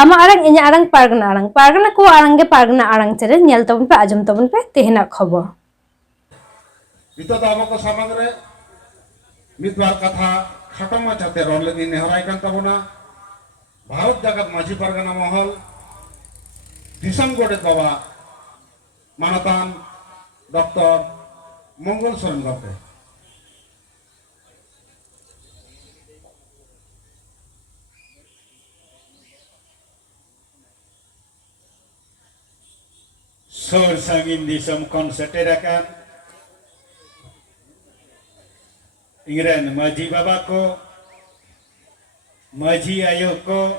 आमा आरंग इन्या आरंग पारगना को आरंगे पारगना आरंग चेरे नेल तबन पे आजम तबन पे तेहना खबर नितो दाबो को समाज रे मितबार कथा खत्म माछाते रोल लगी नेहराय कान ताबोना भारत जगत माझी पारगना महल दिसम गोडेत बाबा मानतान डॉक्टर मंगल Soren गपे Sur sangin disam konseterakan ingren maji baba ko maji ayo ko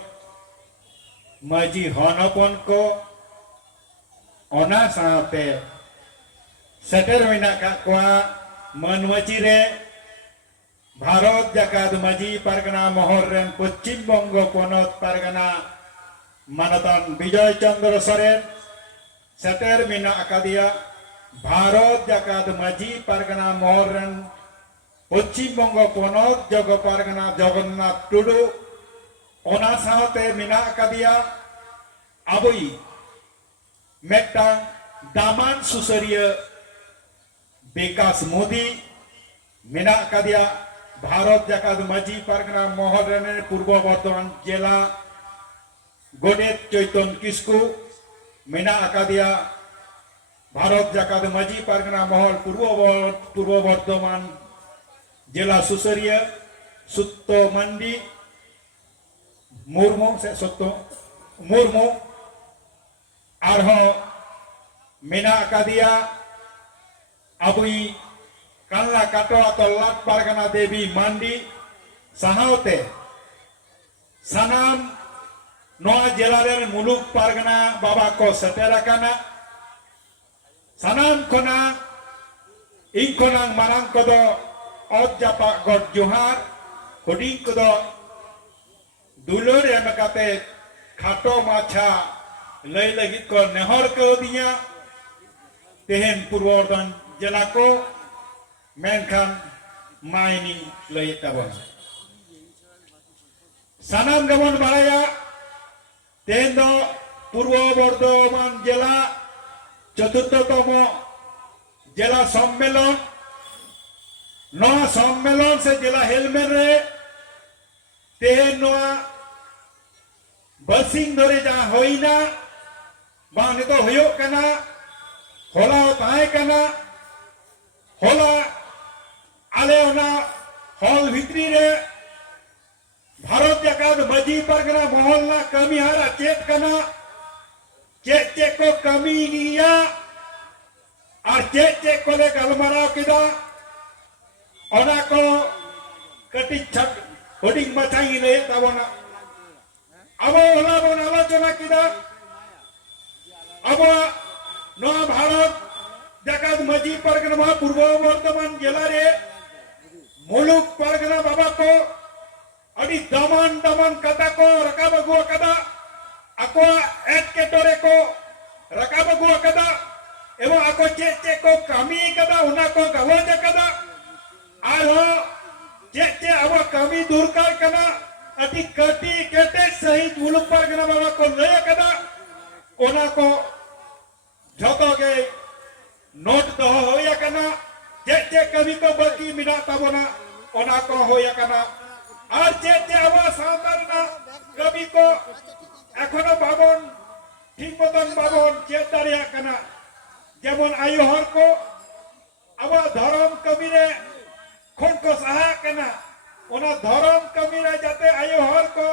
maji honopon ko ona saate seter menak kakwa manwaci re Bharat Jakat Maji Pargana Mohor ren Paschim Bongo Ponot Pargana Manatan Bijoy Chandra Soren seter mina akadia Bharat Jakat Maji Pargana Mohor ren Paschim Bongo Ponot Jogo Pargana Jagannath Tudu ona saate mina akadia abui metang daman susaria Bekas Modi mina akadia Bharat जाकात माझी पारगना मोहरने पूर्व बर्धमान जिला गोडेत चैतन किस्कू मेना आकादिया भारत जाकात माझी पारगना महल पूर्व बर्धमान जिला सुसरिया सुत्तो मंडी मुर्मू से सुत्तो मुर्मू आरहो मेना आकादिया अबुई काला काटो atau lat pargana dewi mandi sahaute sanam noa jelaren muluk pargana baba ko seterakana sanam kona inkonang marang kodo odjapa god johar hoding kodo dulur emakate khato macha lay lagit ko nehor ko dinya tehen purwodan jelako menkan mining lay tabon sanam gamon baraya tendo purwo bordhoman jela चतुर्थतम जिला सम्मेलन नवा सम्मेलन से जिला helmet रे तेहन नवा busing धरे जहाँ होइना बांग नितो होयो कना होला ताहे कना होला आले ओना हॉल भितरी रे भारत जाकात माजी परगना महल ना कमी हारा चेत कना चेत को कमी निया और चेत को ले गलमाराव किदा ओना को कटी छक होडिंग मचाई ले तबना अब होला बोन आलोचना किदा अब नो भारत जाकात माजी परगना पूर्व बर्धमान जिला रे मुलुक परगना बाबा को अड़ी दमन दमन कथा को रकाब अगुआ कदा ako एटकेटोरे को रकाब अगुआ कदा एवं ako चे को कमी कदा उना को गवज कदा आरो चे अब कमी दूर कर कना अति कटी केटे सहित मुलुक परगना बाबा को लय कदा ओना को झोतो के नोट दो होया कना चे कमी को बाकी मिना तबना ओना को होया कना और चे अब सावतारना कमी को एखोनो बाबन ठीक मतन बाबन चेत दाड़िया कना जेमन आयु हर को अब धर्म कमी रे खन को सहा कना ओना धर्म कमी रे जाते आयु हर को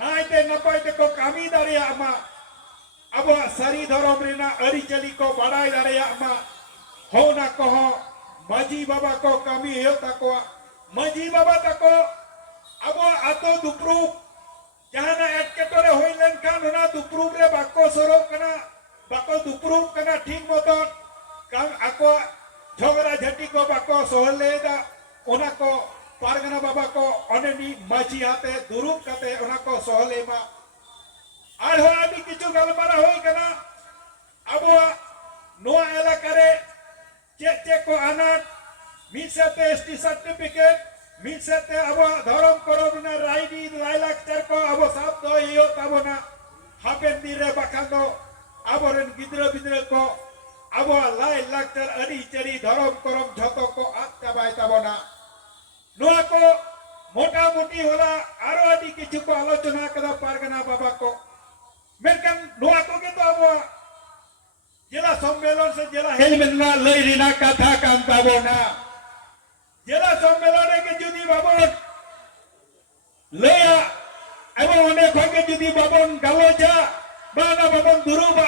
नाइते नपाइते को कमी दाड़िया मा अब सारी धर्म रेना अरी चली को बाड़ाई दाड़िया मा होना को माजी बाबा को कमी हो तको माजी बाबा तको अब आतो दुप्रूप जहाना एटकेटोरे होई लेनखान होना दुप्रूप रे बाको सरोक कना बाको दुप्रूप कना ठीक मतन काम आको झगड़ा झटी को बाको सोहलेदा ओना को पारगना बाबा को अनेनी माची हाते दुरुप कते ओना को सोहलेमा आर हो आदि किछु गलमारा होई कना अब नोआ एलाका रे चे को अनाट मिसते एसटी सर्टिफिकेट मिसते अब धर्म करबना राइडी लाइलाक्चर को अब सब दो यो तबना hapen dire bakan do aboren gidra bidra ko abo lai laktar ari ceri dharom korom jhoto ko ad chabai tabona noa ko mota moti hola aro adi kichu ko alochona kada pargana baba ko menkan noa ko ke to abo jela सम्मेलन से jela helmenna lai rina katha kan tabona jela सम्मेलन re ke judi babon leya এবং অনেক ভাগে যদি বাবন গালোজা বা না বাবন দুরুবা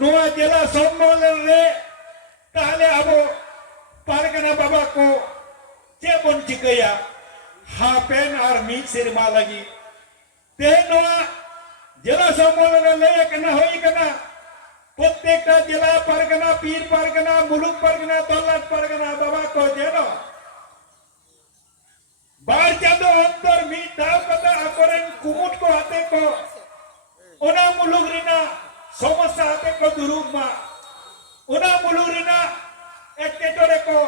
নোয়া জেলা সম্মেলন রে তাহলে আবো পারগানা বাবা কো চেবন চিকয়া হাপেন আর মি সিরমা লাগি তে নোয়া জেলা সম্মেলন লে কেনা হই কেনা প্রত্যেকটা জেলা পারগানা পীর পারগানা মুলুক পারগানা দল্লাত পারগানা বাবা কো যেন बार चांदो अंतर मीट दाव कता अकरेन कुमुट को हाते को ओना मुलुग रिना समस्या हाते को दुरुग मा ओना मुलुग रिना एक्टेटोरे को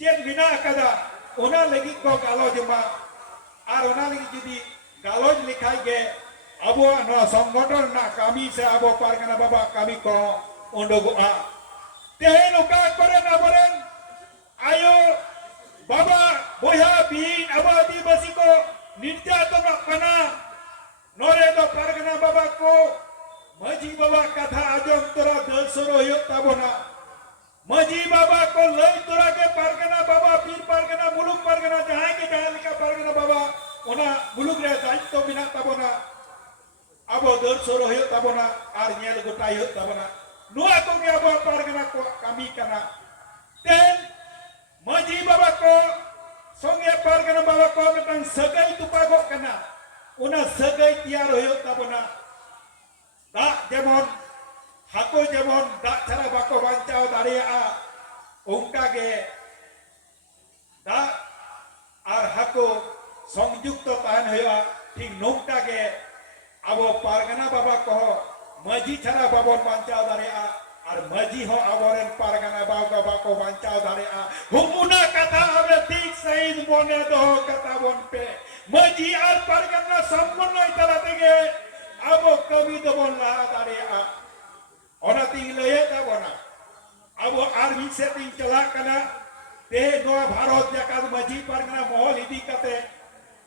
चेक बिना कदा ओना लगी को गालोज मा आर ओना लगी जुदी गालोज लिखाई गे अबो न संगठन ना कामी से अबो पारगना बाबा कामी को ओंडोगो आ तेहेन ओका करेन अबरेन आयो बाबा बोया बीन अब आदिवासी को निर्यातन कना नोरे दो पारगना बाबा को मजी बाबा कथा आजम तोरा दलसरो यो ताबोना मजी बाबा को लई तोरा के पारगना बाबा पीर पारगना मुलुक पारगना जहां के जहां लिखा पारगना बाबा ओना मुलुक रे दायित्व बिना ताबोना अब दलसरो यो ताबोना आर नेल गोटा यो ताबोना नुआ को के अब पारगना को कामी कना तेन मजी बाबा को संगे पारगना बाबा को मिटन सगाई तुपागो कना उना सगाई तैयार होयो ताबना दा जेमन हाको जेमन दा छाड़ा बाको बांचाओ दाड़िया उनका गे दा आर हाको संयुक्त ताहन होयो ठीक नोंका गे आबो पारगना बाबा को मजी छाड़ा बाबन बांचाओ दाड़िया और मजी हो आवरन पारगना बाबा को बांचाओ दाड़िया हुमुना कथा हमें ठीक सही मोने दो कथा बोन पे मजी और पारगना समन्वय तलाते गे अब कवि दो बोन ला दाड़िया और तिंग लये ताबोना अब आर्मी से तिंग चला कना ते नो भारत जाकाद मजी पारगना महल इदी कते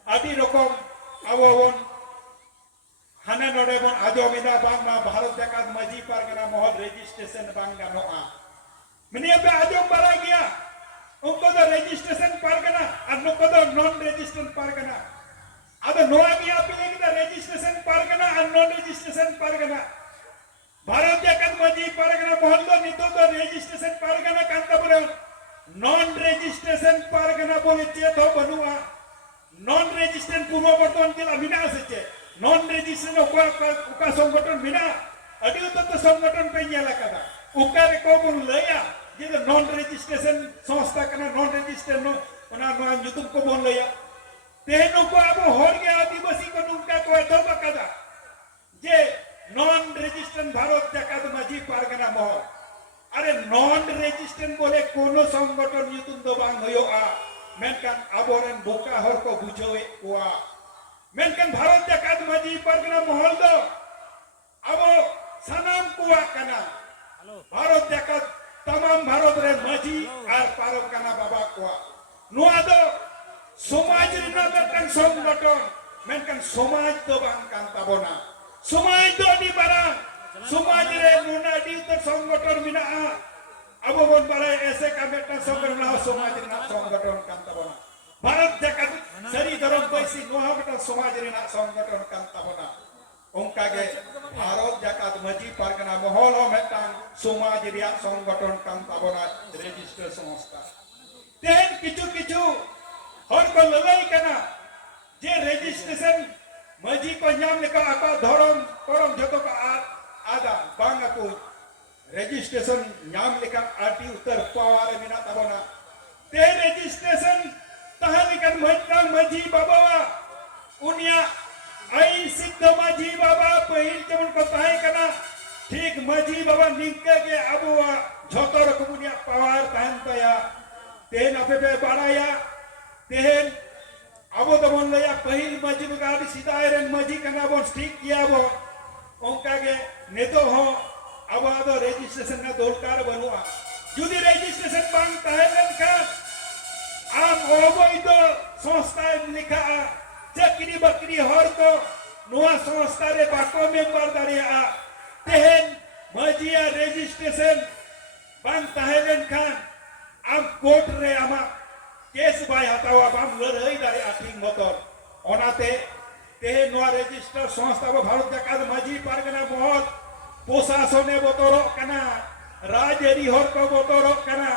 आदि रकम अब बोन हाने नोडे बन आजोमिना बांगना भारत जाकात मजी पारगना महल रजिस्ट्रेशन बांगा नोआ मिनिया पे आजोम बरा गया उनको तो रजिस्ट्रेशन पारगना और नुको तो नॉन रजिस्ट्रेशन पारगना अब नोआ गया पिलेगी तो रजिस्ट्रेशन पारगना और नॉन रजिस्ट्रेशन पारगना भारत जाकात मजी पारगना महल तो नितो तो रजिस्ट्रेशन पारगना कांता बरो नॉन रजिस्ट्रेशन पारगना बोले चेत हो बनुआ नॉन रजिस्ट्रेशन पूर्व बर्तमान जिला विनाश है नॉन रजिस्ट्रेशन उका संगठन बिना अभी तो संगठन पे येला कदा उका रे को बुन लया जे नॉन रजिस्ट्रेशन संस्था कना नॉन रजिस्ट्रेशन ओना नोआ युतुम को बोन लया तेनु को अब होर गया आदिवासी को नुका को एतो बकदा जे नॉन रजिस्ट्रेशन भारत जाकात मजी पारगना महल अरे नॉन रजिस्ट्रेशन बोले कोनो संगठन युतुम दो बांग होयो आ मेनकान आबोरन बोका हर को बुझोए कोआ मेनकन भारत जाकात मजी पारगना महल दो अब सनाम कुआ कना भारत जाकात तमाम भारत रे मजी और पारगना बाबा कुआ नुआ दो समाज रिना मेनकन संगठन मेनकन समाज दो बांग कान ताबोना समाज दो दी बारा समाज रे नुना दी तो संगठन बिना अब बोन बारा ऐसे का मेनकन संगठन समाज रिना संगठन कान ताबोना भारत जाकात सरी धर्म पैसी नोहा बेटा समाज रेना संगठन कान ताबोना उनका गे भारत जाकात मजी पारगना महल हो मेटांग समाज रिया संगठन कान ताबोना रजिस्टर संस्था तेन किछु किछु हर को ललाई कना जे रजिस्ट्रेशन मजी को नाम लेका आका धर्म करम जतो का आदा बांगा को रजिस्ट्रेशन नाम लेका आटी उत्तर पावर मिना ताबोना ते रजिस्ट्रेशन तहलिकन मजन मजी बाबा उनिया आई सिद्ध मजी बाबा पहिल जमन को ताई कना ठीक मजी बाबा निके के अबु झोतो रकमुनिया पावर तान तया तेन अपे पे बाराया तेन abo dobon laya pahil maji bagadi sidai ren maji kana bon stick kiya bo onka ge neto ho abo ado registration na dorkar banua judi registration bang tahen kan am obo itu संस्था लिखा चक्री बकरी हर को नोआ संस्था रे बाको member दाड़िया तेहन मजिया रजिस्ट्रेशन बांग ताहेलन खान आम कोर्ट रे आमा केस बाय हतावा बाम लड़ाई दाड़िया ठीक मतन ओनाते तेहन नोआ रजिस्टर संस्था बो भारत जाकात मजी पारगना महल प्रशासने बतरक कना राजरी हर को बतरक कना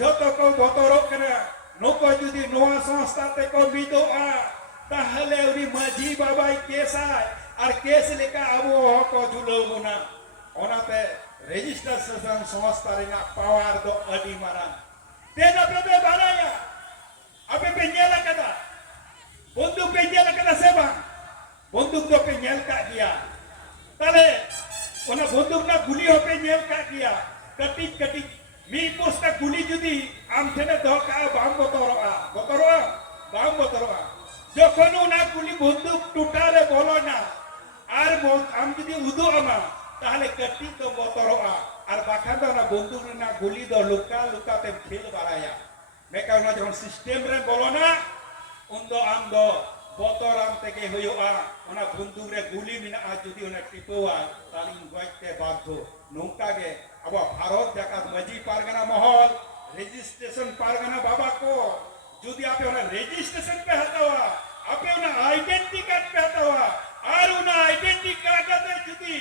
जतो को बतरक कना नको जुदी नोआ संस्था ते को बिदोआ ताहले उरी माझी बाबाई केसाय और केस लेका अबो को जुलो मुना ओनाते रजिस्ट्रेशन संस्था रेना पावर दो अडी मारान तेन पे बाराया अबे पे नेला कदा बंदूक पे नेला कदा सेबा बंदूक दो पे नेल का दिया तले ओना बंदूक ना गुली हो पे नेल का दिया कटिक कटिक मी पुस्तक गुली जुदी आम ठेने धोका बाम बतरोआ बाम बतरोआ যখন না গুলি বন্দুক টুটারে বলো না আর আম যদি উদো আমা তাহলে কটি তো বতরোয়া আর বাখান না বন্দুক না গুলি দ লুকা লুকাতে খেল বাড়ায়া মেকাউনা যখন সিস্টেম রে বলো না উন্দো আম দ বতরাম থেকে হইওয়া ওনা বন্দুক রে গুলি মিনা আজ যদি ওনা টিপোয়া তাহলে গয়তে বাধ্য নৌকাগে আবার ভারত জাকাত মাঝি পারগানা মহল রেজিস্ট্রেশন পারগানা বাবা को যদি আপনি ওনা রেজিস্ট্রেশন पे हटावा আপনি ওনা আইডেন্টি কার্ড पे हटावा আর ওনা আইডেন্টি কার্ড তে যদি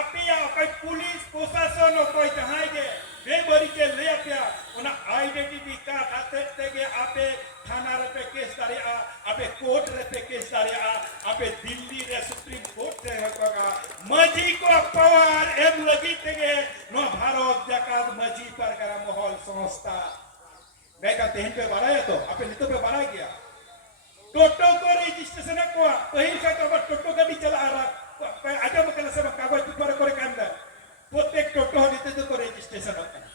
আপনি আপনি পুলিশ প্রশাসন ও কই চাহাই গে বেবরি के ले आपया ওনা আইডেন্টি কার্ড হাতে থেকে আপনি থানা রে पे केस दारिया আপনি कोर्ट रे पे केस दारिया আপনি दिल्ली रे सुप्रीम कोर्ट रे होगा मजी को पावर एम लगी तेगे नो भारत जाकात मजी परगना महल संस्था मैं कहते हैं पे बढ़ाया तो आपने नितो पे बढ़ा गया टोटो को रजिस्ट्रेशन को कहीं से तो टोटो गाड़ी चला रहा आजा मकल से कागज पेपर करे कांदा प्रत्येक टोटो निते तो रजिस्ट्रेशन होता है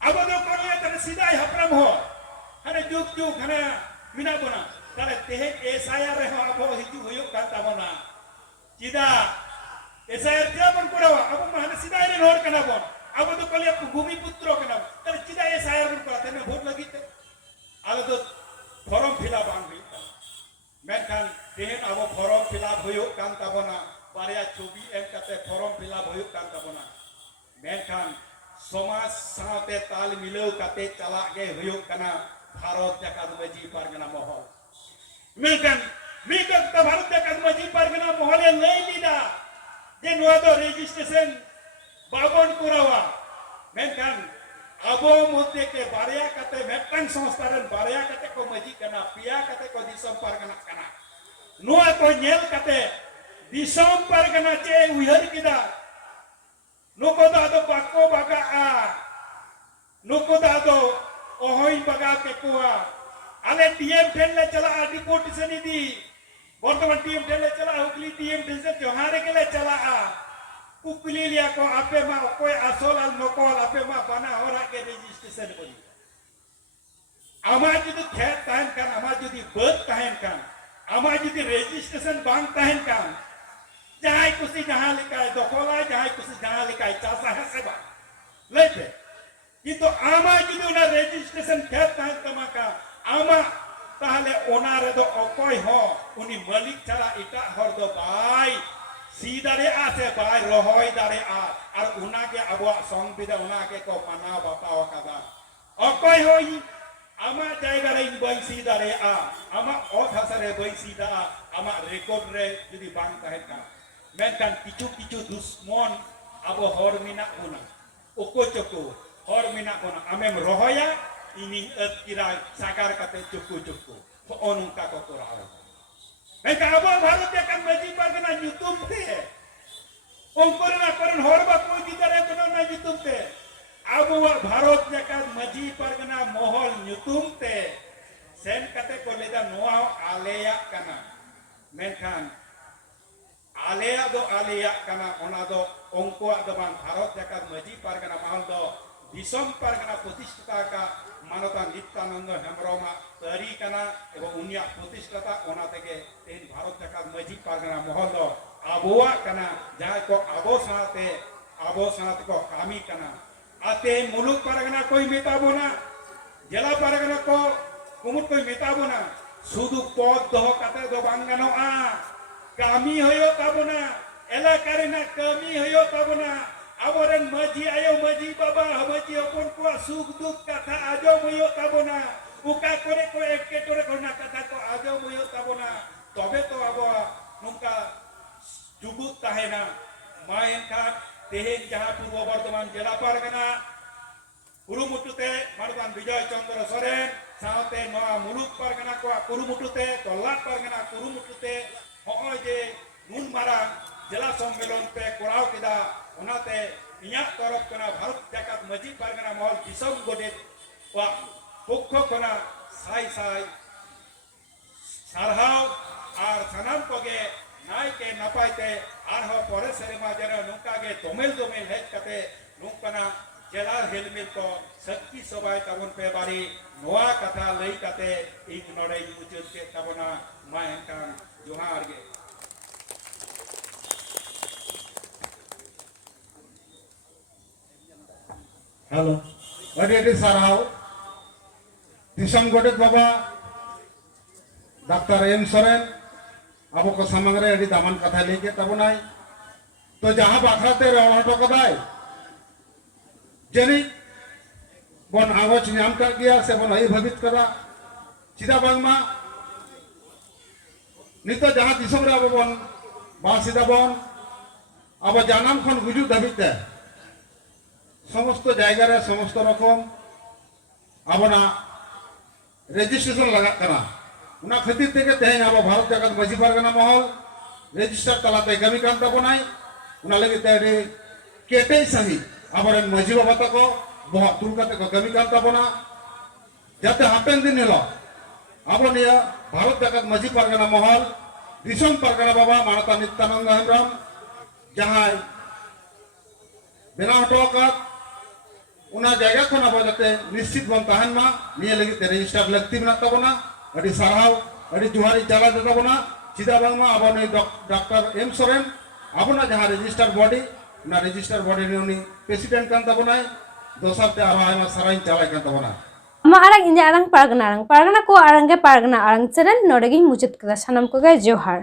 अब तो कोई तरह सीधा हपरम हो हने जुग जुग हने मिना बना ताले तेहे एसआईआर रे अब हिजु होयो कांता बना सीधा एसआईआर क्या बन करावा अब माने सीधा रे नोर कना बन अब तो कलिया भूमि पुत्र कना ताले सीधा एसआईआर बन करा तेने वोट लगी ते आलो तो फॉर्म फिलअप आंगी मेनखान तेहन अब फॉर्म फिलअप होयो कांता बना बारिया छवि एम कते फॉर्म फिलअप होयो कांता बना मेनखान समाज साथे ताल मिलाव कते चला गे होयो कना भारत जाकात मजी पारगना महल मेनखान मीका भारत जाकात मजी पारगना महल लई लीदा जे नोआ दो रजिस्ट्रेशन बाबन करावा मेनखान अबो मध्य के बारिया कते मेटन संस्था रन बारिया कते को मजी कना पिया कते को दिसम पारगना कना नोआ को नेल कते दिसम पारगना चे उहर किदा नुको दादो बाको बागा आ नुको दादो ओहोई बागा के कुआ आले टीएम ठेल ले चला डिपोटेशन दी बर्तमान टीएम ठेल ले चला हुगली टीएम ठेल से जोहारे के ले चला आ कुकली लिया को आपे मा कोई असोल अल नकोल आपे मा बना होरा के रजिस्ट्रेशन बनी आमा जुदी खेत ताहन कान आमा जुदी बद ताहन कान आमा जुदी रजिस्ट्रेशन बांग ताहन कान जहां कुछ जहां लिखाए दखला जहां कुछ जहां लिखाए चासा है सेबा लेते किंतु आमा जुदी ना रजिस्ट्रेशन खेत ताहन तमाका आमा ताहले ओना रे दो अकय हो उनी मालिक छाड़ा इटा हर दो बाय सीधारे आसे बाय रहोय दारे आ और उना के अबो संविधान उना के को माना बताओ कदा अकय होई आमा जायगा रे बाय सीधारे आ आमा ओथ हसरे बाय सीधा आमा रेकॉर्ड रे जुदी बांग ताहे का मेनखान किछु किछु दुश्मन अबो हर मिना उना ओको चको हर मिना उना आमेम रहोया इनी अतकिरा साकार कते चको चको तो अनुका को कराओ मेका अबो भारत जाकात मजी पारगना युतुम ते ओंकरना करन हर बा कोई दिदारे कोन ना युतुम ते अबो भारत जाकात मजी पारगना महल युतुम ते सेन कते को लेदा नोआ आलेया कना मेनखान आलेया दो आलेया कना ओना दो ओंको दो बांग भारत जाकात मजी पारगना महल दो दिसम पारगना प्रतिष्ठा का मानवता नित्यानंद हेम्ब्रम तरी कना एवं उनिया प्रतिष्ठा ओना तेगे तेन भारत जाकात मजी पारगना महल दो आबोआ कना जहां को आबो साथे को कामी कना आते मुलुक पारगना कोई मेताबोना जिला पारगना को कुमुट कोई मेताबोना सुदु पद दोह काते दो बांगानोआ कामी होयो ताबोना एलाका रेना कामी होयो ताबोना आबोरेन मजी आयो मजी बाबा मजी अपन को सुख दुख कथा आजम होयो ताबोना उका करे को एकेटरे करना कथा को आजम होयो ताबोना तबे तो आबो नुका जुगुत ताहेना मायनका तेहेन जहां पूर्व बर्धमान जिला पारगना कुरुमुटुते मानतान विजय चंद्र सोरेन साथे नवा मुलुक पारगना को कुरुमुटुते तल्लाट पारगना कुरुमुटुते होय जे नुन मारा जिला सम्मेलन पे कोराव किदा ओनाते इया तरफ कना भारत जाकात मजी पारगना महल दिसम गोडे वा पक्ष कना साई साई सारहाव आर सनाम कोगे नाय के नपायते आरहो परे सेरेमा जरा नुका गे दोमेल हेज कते नुकना जिला हेलमेल को सत्ती सबाय तबन पे बारी नोआ कथा लई कते इन नडे मुचुत के तबना मायका जोहार गे हेलो अडी साराव दिसम गोडेत बाबा डॉक्टर एम सोरेन अब को समग्र अडी दामन कथा लेके तबनाई तो जहां बाखराते रह हटो कदाय जनी बन आगोच नाम कर गया से बन हई भवित करा चिदा बांगमा नितो जहां दिसम रे अब बन बासिदा बन अब जानाम खन गुजु धबिते समस्त जायगा रे समस्त रकम आबना रेजिस्ट्रेशन लगा करा उना खातिर तेगे तेहेन अब भारत जाकात मजी पारगना महल रेजिस्टर तलाते कमी कान तबनाई उना लगे तेरे केटे सही आबरेन मजी बाबा तको बहुत दूर काते को कमी कान तबना जाते हापेन दिन हेलो आबो निया भारत जाकात मजी पारगना महल दिसम पारगना बाबा मानता नित्यानंद हेम्ब्रम जहां बेना हटोका उना जायगा खन अब जाते निश्चित बन तहन मा निया लगी ते रजिस्टर लगती बना तबना अडी सारहाव अडी जुहारी चला देताबना चिदा बांगमा अब ने डॉक्टर एम सोरेन आबना जहां रजिस्टर बॉडी ना रजिस्टर बॉडी ने उनी प्रेसिडेंट कान तबनाय दोसर ते आरो आयमा सराइन चलाय कान तबना मा आरang inja arang pargana ko arang ge pargana arang cheren nodegi muchit kada sanam ko ge johar।